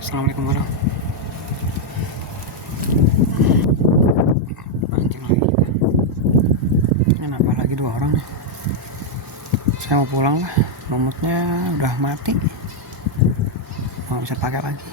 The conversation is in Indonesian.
Assalamualaikum bro. Mancing lagi kita. Ini nambah lagi 2 orang nih. Saya mau pulang lah. Lumutnya udah mati. Mau bisa pakai lagi.